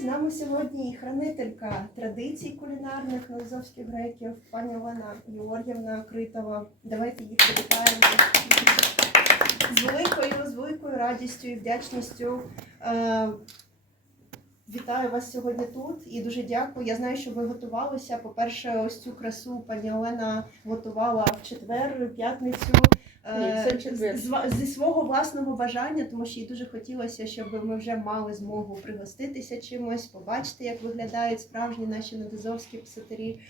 з нами сьогодні хранителька традицій кулінарних нозовських греків, пані Олена Георгівна Критова. Давайте їх привітаємо з великою, з великою радістю і вдячністю. Е, Вітаю вас сьогодні тут і дуже дякую. Я знаю, що ви готувалися. По-перше, ось цю красу пані Олена готувала в четвер, п'ятницю. Е, зі свого власного бажання, тому що їй дуже хотілося, щоб ми вже мали змогу пригоститися чимось, побачити, як виглядають справжні наші надизовські псатирі.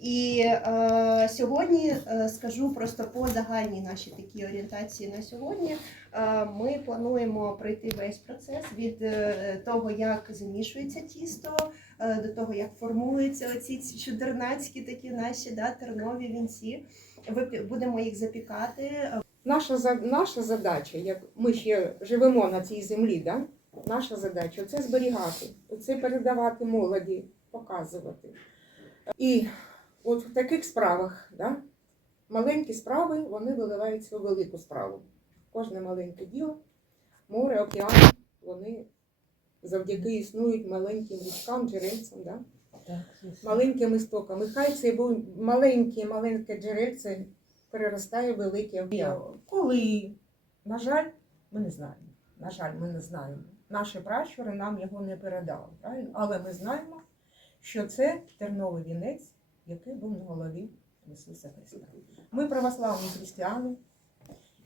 І е, сьогодні е, скажу просто по загальній нашій такій орієнтації на сьогодні. Е, ми плануємо пройти весь процес від е, того, як замішується тісто, е, до того, як формуються оці чудернацькі такі наші да, тернові вінці. Випі- будемо їх запікати. Наша, наша задача, як ми ще живемо на цій землі, да? наша задача це зберігати, це передавати молоді, показувати. І от в таких справах, да? маленькі справи, вони виливаються у велику справу. Кожне маленьке діло, море, океан, вони завдяки існують маленьким річкам, джерельцям. Да? маленьким істоком. І хай це був маленьке, маленьке джерельце переростає в велике океан. Коли, на жаль, ми не знаємо. На жаль, ми не знаємо. Наші пращури нам його не передали, правильно? Але ми знаємо, що це терновий вінець, який був на голові Ісуса Христа. Ми православні християни,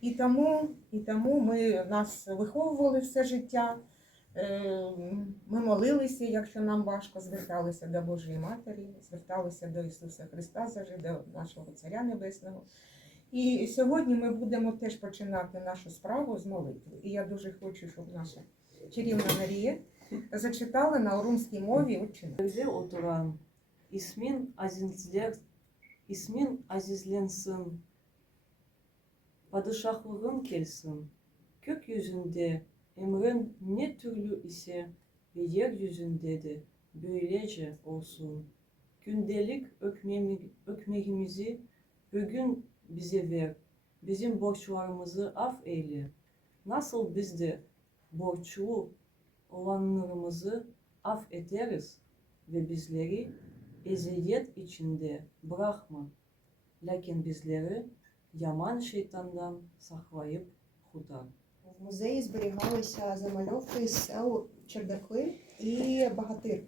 і тому, і тому ми нас виховували все життя. Е, Ми молилися, якщо нам важко, зверталися до Божої Матері, зверталися до Ісуса Христа, до нашого Царя Небесного. І сьогодні ми будемо теж починати нашу справу з молитви. І я дуже хочу, щоб наша чарівна Марія зачитала на урумській мові oturan ismin azizler ismin azizlensin. Padişahlığın kelsin. Gökyüzünde emrin ne türlü ise ve yeryüzünde de böylece olsun. Gündelik ökmeğimizi bugün bize ver. Bizim borçlarımızı af eyle. Nasıl biz de borçlu olanlarımızı af ederiz ve bizleri eziyet içinde bırakma. Lakin bizleri yaman şeytandan saklayıp kurtar. В музеї зберігалися замальовки з сел Чердаки і Багатир.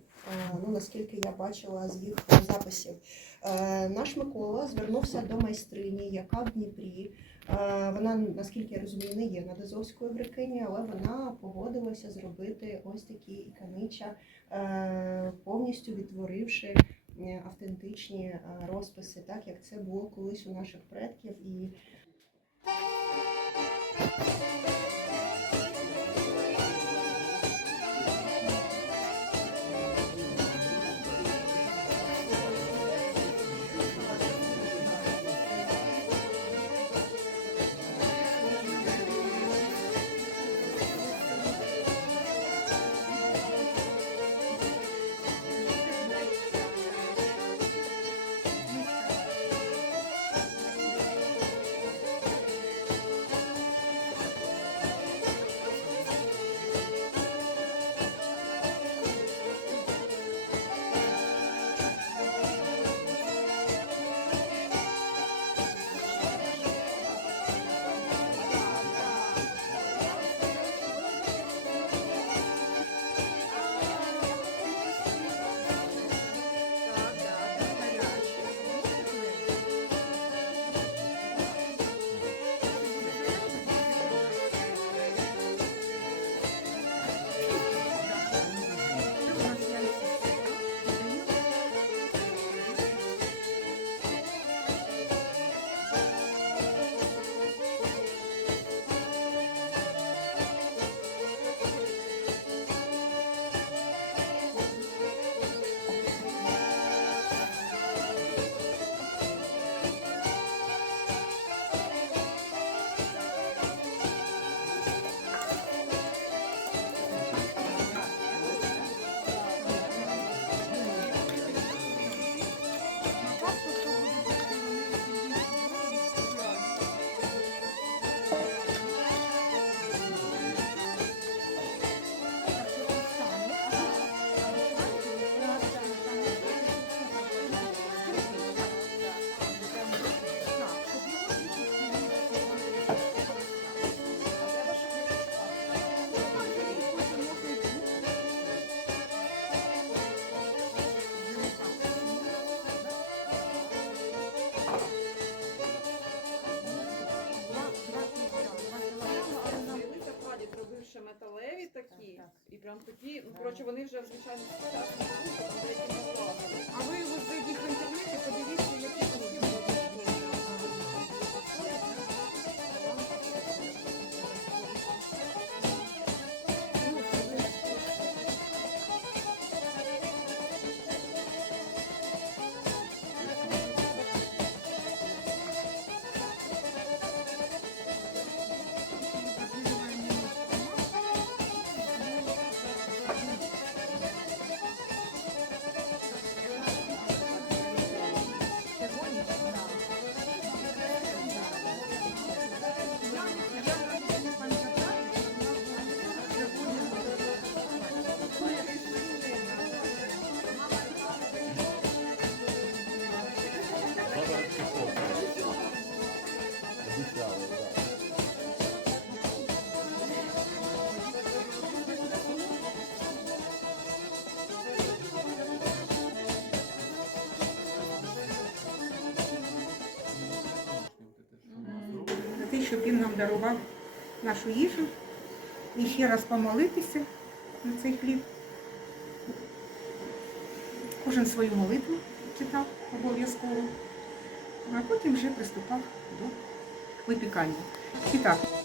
Ну, наскільки я бачила з їх записів. Е, Наш Микола звернувся до майстрині, яка в Дніпрі. Е, Вона, наскільки я розумію, не є надазовською грекині, але вона погодилася зробити ось такі іканича, е, повністю відтворивши автентичні е, розписи, так як це було колись у наших предків. І металеві такі, так, так. і прям такі, ну коротше, вони вже звичайно спочатку, А ви ось зайдіть в інтернеті, подивіться, які такі. Щоб він нам дарував нашу їжу. І ще раз помолитися на цей хліб. Кожен свою молитву читав обов'язково, а потім вже приступав до випікання. І так.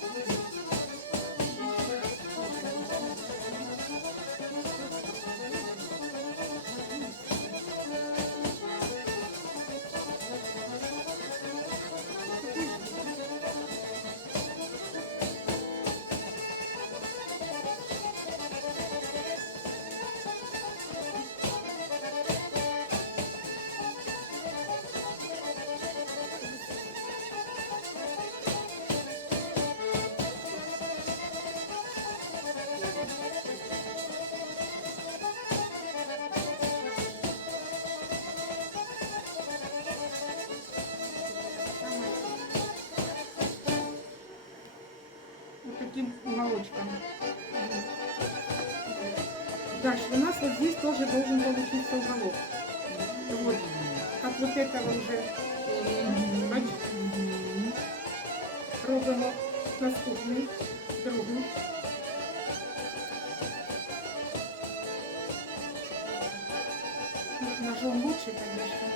Уголочком. Дальше у нас вот здесь тоже должен получиться уголок. Вот. От вот этого уже робимо наступний, другий. Ножом лучше, конечно.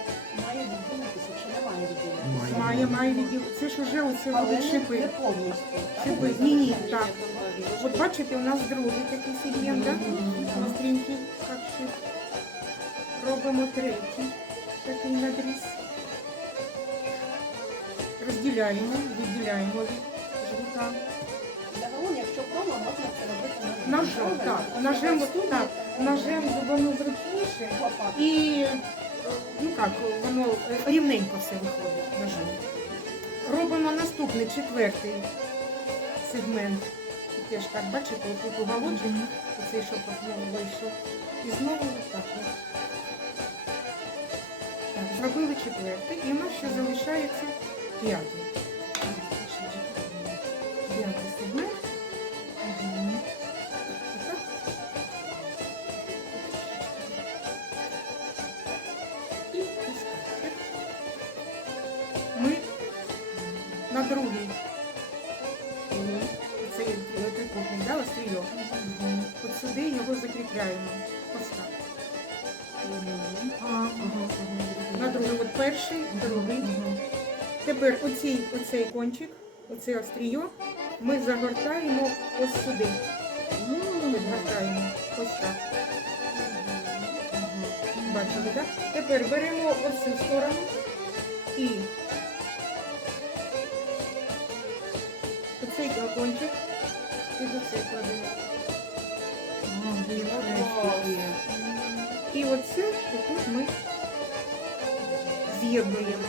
Має відділитися чи не має відділитися? Має, має відділ. Це ж уже оце Але будуть не, шипи. не повністю. Шипи. Ні, ні, так. От бачите, у нас другий такий сегмент, да? Остренький, як шип. Робимо третій такий надріз. Розділяємо, відділяємо від жгута. Загалом, якщо вдома, можна це робити Ножом, так. Ножем, так. Ножем воно зручніше. І ну як, воно рівненько все виходить ножом. Робимо наступний четвертий сегмент. Теж так, бачите, тут уголочок, оцей шопок знову вийшов. І знову отак. от. Так, зробили четвертий, і у нас ще залишається. П'ятий другий цей трикутник, да, острійок. От сюди його закріпляємо. Ось так. На другий, от перший, другий. Тепер оцей, оцей кончик, оце остріо, ми загортаємо ось сюди. Відгортаємо. Ось так. Бачили, так? Тепер беремо оцю сторону і кончик і оцей кладемо. І оце тут ми з'єднуємо.